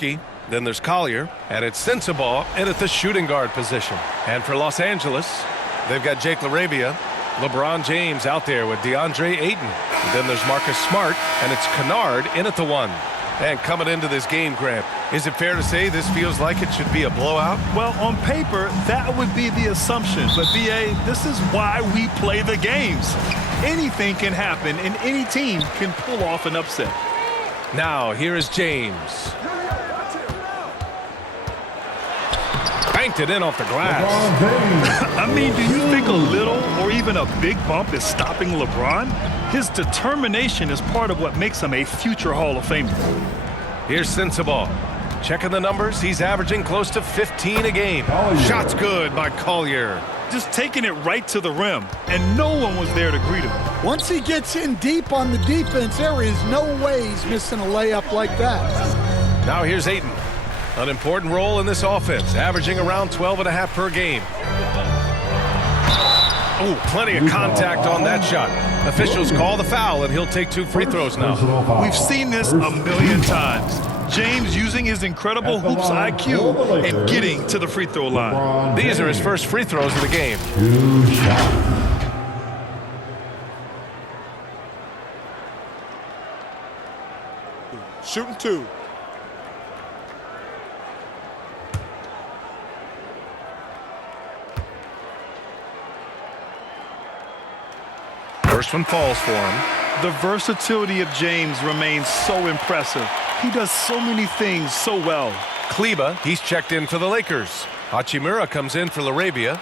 Nowitzki. Then there's Collier, and it's Sensabaugh in at the shooting guard position. And for Los Angeles, they've got Jake LaRavia, LeBron James out there with DeAndre Ayton. Then there's Marcus Smart, and it's Kennard in at the 1. And coming into this game, Grant, is it fair to say this feels like it should be a blowout? Well, on paper, that would be the assumption. But, B.A., this is why we play the games. Anything can happen, and any team can pull off an upset. Now, here is James. Banked it in off the glass. I mean, do you think a little or even a big bump is stopping LeBron? His determination is part of what makes him a future Hall of Famer. Here's Sensabaugh. Checking the numbers, he's averaging close to 15 a game. Shot's good by Collier. Just taking it right to the rim, and no one was there to greet him. Once he gets in deep on the defense, there is no way he's missing a layup like that. Now here's Ayton. An important role in this offense, averaging around 12.5 per game. Oh, plenty of contact on that shot. Officials call the foul, and he'll take 2 free throws now. We've seen this a million times. James using his incredible hoops IQ and getting to the free throw line. These are his first free throws of the game. Shooting 2. First one falls for him. The versatility of James remains so impressive. He does so many things so well. Kleba, he's checked in for the Lakers. Hachimura comes in for LaRavia.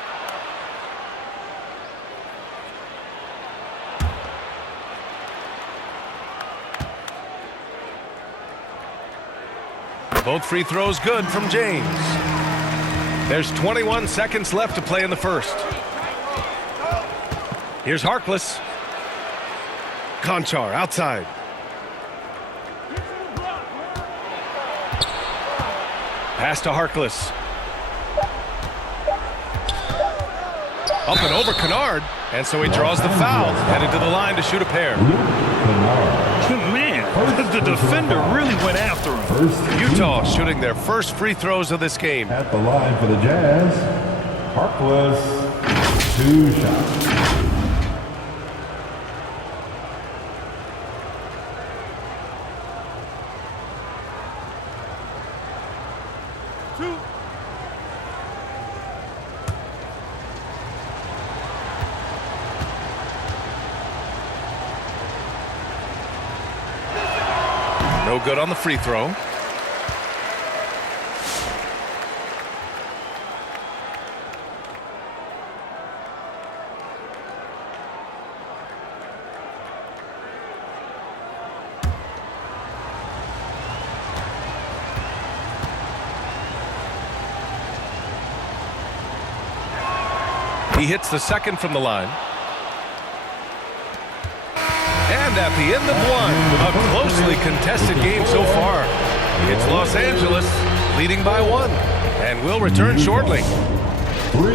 Both free throws good from James. There's 21 seconds left to play in the first. Here's Harkless. Conchar outside. Pass to Harkless. Up and over Kennard. And so he draws the foul. Headed to the line to shoot a pair. Man, the defender really went after him. Utah shooting their first free throws of this game. At the line for the Jazz, Harkless, 2 shots. No good on the free throw. He hits the second from the line. And at the end of one, a closely contested game so far. It's Los Angeles leading by 1, and we'll return shortly. 3.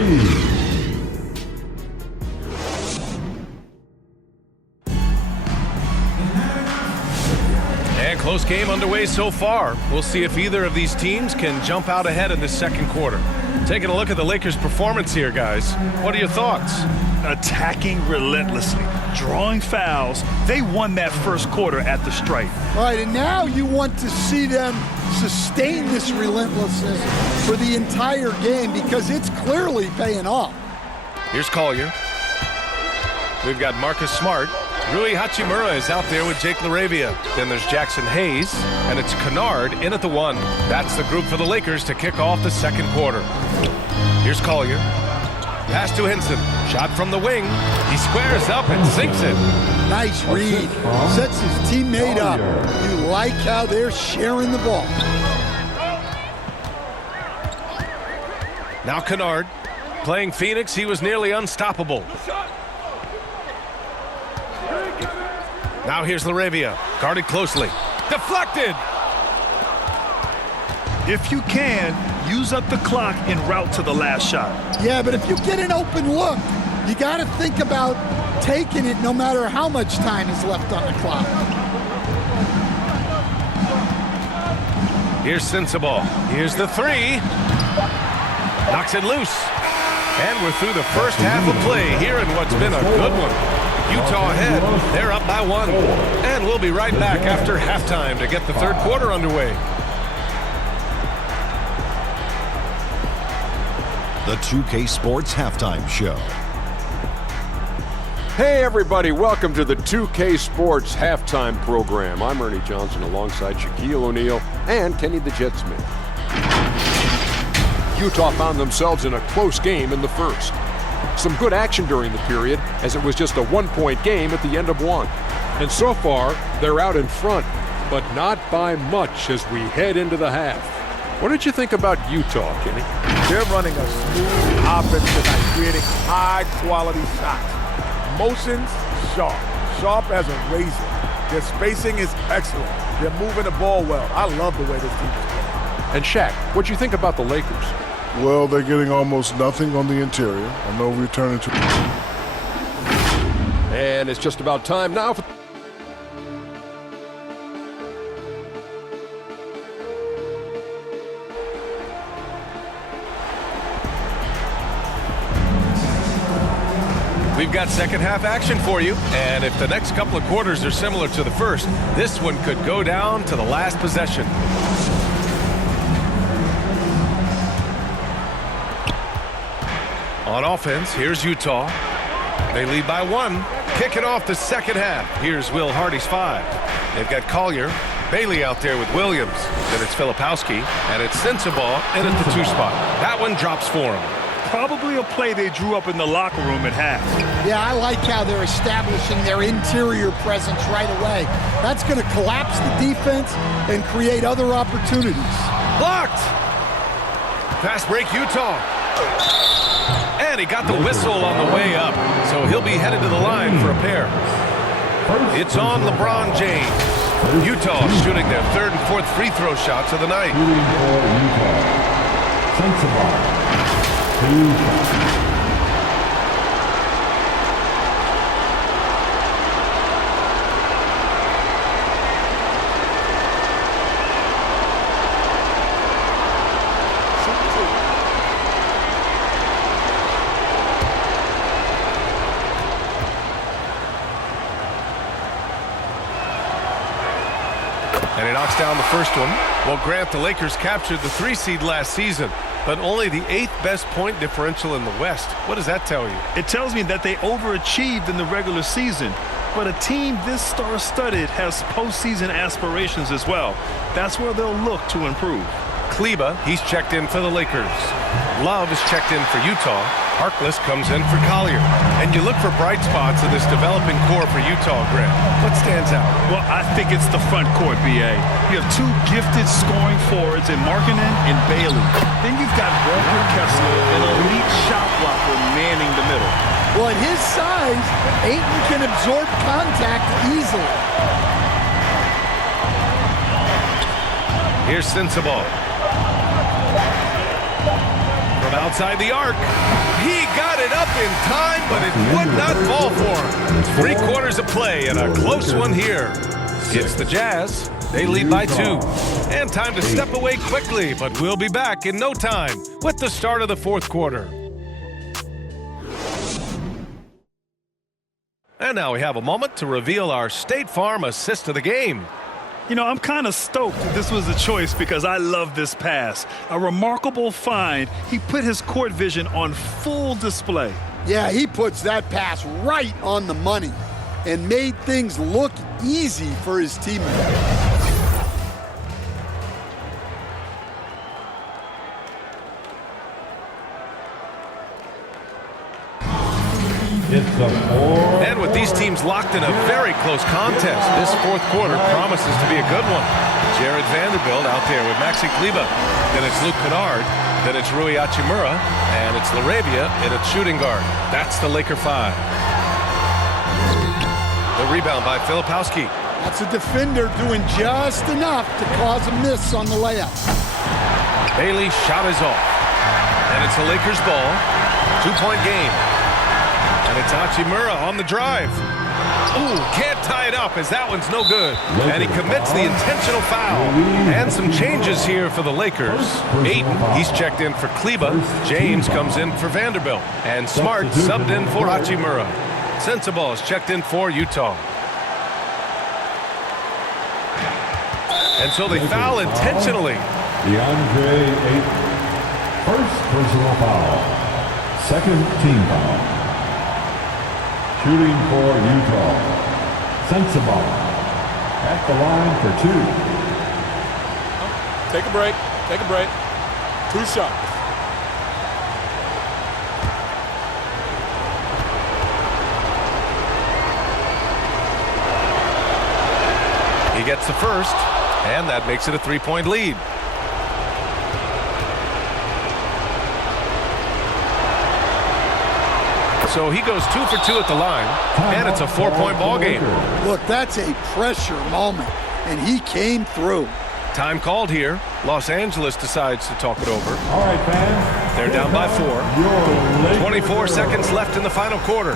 And close game underway so far. We'll see if either of these teams can jump out ahead in this second quarter. Taking a look at the Lakers' performance here, guys. What are your thoughts? Attacking relentlessly, drawing fouls. They won that first quarter at the stripe. All right, and now you want to see them sustain this relentlessness for the entire game because it's clearly paying off. Here's Collier. We've got Marcus Smart. Rui Hachimura is out there with Jake LaRavia. Then there's Jackson Hayes, and it's Kennard in at the 1. That's the group for the Lakers to kick off the second quarter. Here's Collier. Pass to Henson. Shot from the wing. He squares up and sinks it. Nice read. Sets his teammate up. You like how they're sharing the ball. Now Kennard. Playing Phoenix, he was nearly unstoppable. Now here's LaRavia. Guarded closely. Deflected! If you can, use up the clock en route to the last shot. Yeah, but if you get an open look, you got to think about taking it no matter how much time is left on the clock. Here's Sensible. Here's the three. Knocks it loose. And we're through the first half of play here in what's been a good one. Utah ahead. They're up by 1. And we'll be right back after halftime to get the third quarter underway. The 2K Sports Halftime Show. Hey everybody, welcome to the 2K Sports Halftime Program. I'm Ernie Johnson alongside Shaquille O'Neal and Kenny the Jet Smith. Utah found themselves in a close game in the first. Some good action during the period, as it was just a one-point game at the end of one. And so far, they're out in front, but not by much as we head into the half. What did you think about Utah, Kenny? They're running a smooth offense tonight, creating high-quality shots. Motions, sharp as a razor. Their spacing is excellent. They're moving the ball well. I love the way this team is playing. And Shaq, what'd you think about the Lakers? Well, they're getting almost nothing on the interior. I know we're turning to... And it's just about time now for... We've got second half action for you, and if the next couple of quarters are similar to the first, this one could go down to the last possession. On offense, here's Utah. They lead by 1. Kicking off the second half. Here's Will Hardy's 5. They've got Collier, Bailey out there with Williams. Then it's Filipowski, and it's Sensible in at the 2 spot. That one drops for him. Probably a play they drew up in the locker room at half. Yeah, I like how they're establishing their interior presence right away. That's going to collapse the defense and create other opportunities. Blocked! Fast break, Utah. And he got the whistle on the way up, so he'll be headed to the line for a pair. It's on LeBron James. Utah shooting their 3rd and 4th free throw shots of the night. Shooting for Utah. Sensible. 2 shots. And he knocks down the first one. Well, Grant, the Lakers captured the 3 seed last season, but only the 8th best point differential in the West. What does that tell you? It tells me that they overachieved in the regular season, but a team this star-studded has postseason aspirations as well. That's where they'll look to improve. Kleba, he's checked in for the Lakers. Love is checked in for Utah. Harkless comes in for Collier. And you look for bright spots in this developing core for Utah, Grant. What stands out? Well, I think it's the front court, B.A. You have 2 gifted scoring forwards in Markkanen and Bailey. Then you've got Walker Kessler, an elite shot blocker, manning the middle. Well, at his size, Ayton can absorb contact easily. Here's Sensible. From outside the arc. He got it up in time, but it would not fall for him. 3/4 of play and a close one here. It's the Jazz. They lead by 2. And time to step away quickly, but we'll be back in no time with the start of the 4th quarter. And now we have a moment to reveal our State Farm assist of the game. You know, I'm kind of stoked that this was a choice because I love this pass. A remarkable find. He put his court vision on full display. Yeah, he puts that pass right on the money and made things look easy for his teammate. And with these teams locked in a very close contest, this 4th quarter promises to be a good one. Jared Vanderbilt out there with Maxi Kleba. Then it's Luke Kennard. Then it's Rui Hachimura. And it's LaRavia in its shooting guard. That's the Laker 5. The rebound by Filipowski. That's a defender doing just enough to cause a miss on the layup. Bailey's shot is off. And it's the Lakers' ball. 2-point game. And it's Hachimura on the drive. Ooh, can't tie it up as that one's no good. And he commits the intentional foul. And some changes here for the Lakers. Ayton, he's checked in for Kleba. James comes in for Vanderbilt. And Smart subbed in for Hachimura. Sensabaugh is checked in for Utah. And so they foul intentionally. DeAndre Ayton. First personal foul. Second team foul. Shooting for Utah. Sensabaugh at the line for 2. Take a break. Take a break. 2 shots. He gets the first, and that makes it a 3-point lead. So he goes 2 for 2 at the line, and it's a 4-point ball game. Look, that's a pressure moment, and he came through. Time called here. Los Angeles decides to talk it over. All right, fans. They're down by 4. 24 seconds left in the final quarter.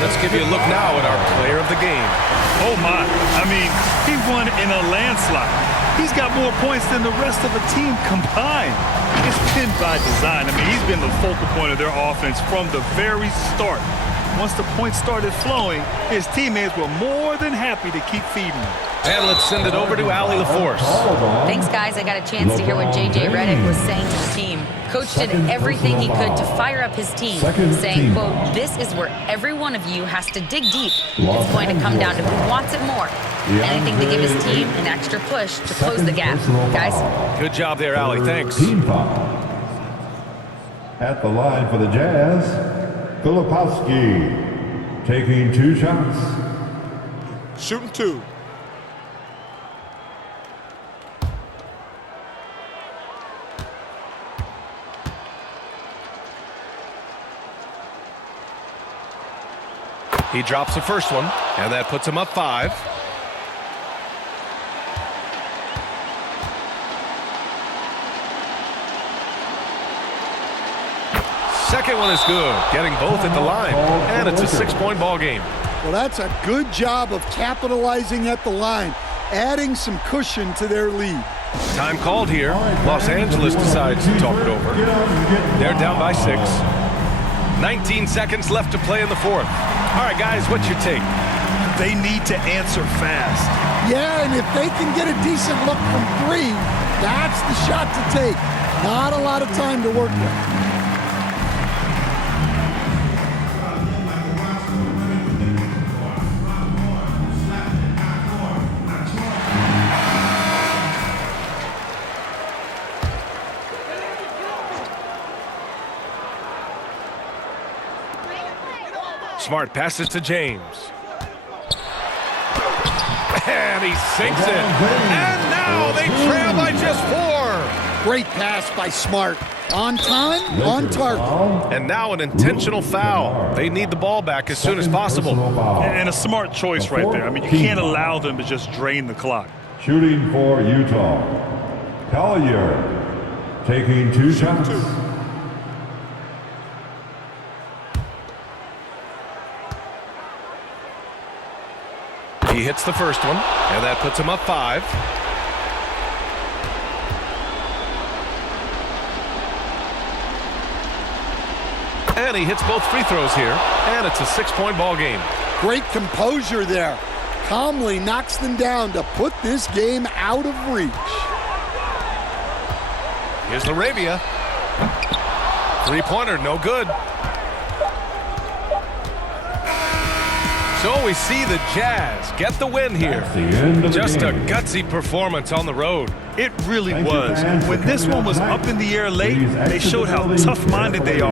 Let's give you a look now at our player of the game. Oh, my. I mean, he won in a landslide. He's got more points than the rest of the team combined. It's been by design. I mean, he's been the focal point of their offense from the very start. Once the points started flowing, his teammates were more than happy to keep feeding him. And let's send it over to Allie LaForce. Thanks, guys. I got a chance to hear what J.J. Redick was saying to the team. Coach did everything he could to fire up his team, saying, quote, "This is where every one of you has to dig deep. It's going to come down to who wants it more." And I think they give his team an extra push to close the gap. Guys? Good job there, Allie. Thanks. Team foul. At the line for the Jazz, Filipowski taking 2 shots. Shooting 2. He drops the first one, and that puts him up 5. Second one is good, getting both at the line, and it's a 6-point ball game. Well, that's a good job of capitalizing at the line, adding some cushion to their lead. Time called here. Los Angeles decides to talk it over. They're down by 6. 19 seconds left to play in the 4th. All right, guys, what's your take? They need to answer fast. Yeah, and if they can get a decent look from 3, that's the shot to take. Not a lot of time to work with. Smart passes to James. And he sinks it. And now they trail by just 4. Great pass by Smart. On time, on target. And now an intentional foul. They need the ball back as soon as possible. And a smart choice right there. I mean, you can't allow them to just drain the clock. Shooting for Utah, Collier taking 2 shots. He hits the first one, and that puts him up 5. And he hits both free throws here, and it's a 6-point ball game. Great composure there. Calmly knocks them down to put this game out of reach. Here's LaRavia. 3-pointer, no good. So we see the Jazz get the win here. Just a gutsy performance on the road. It really was. When this one was up in the air late, they showed how tough-minded they are.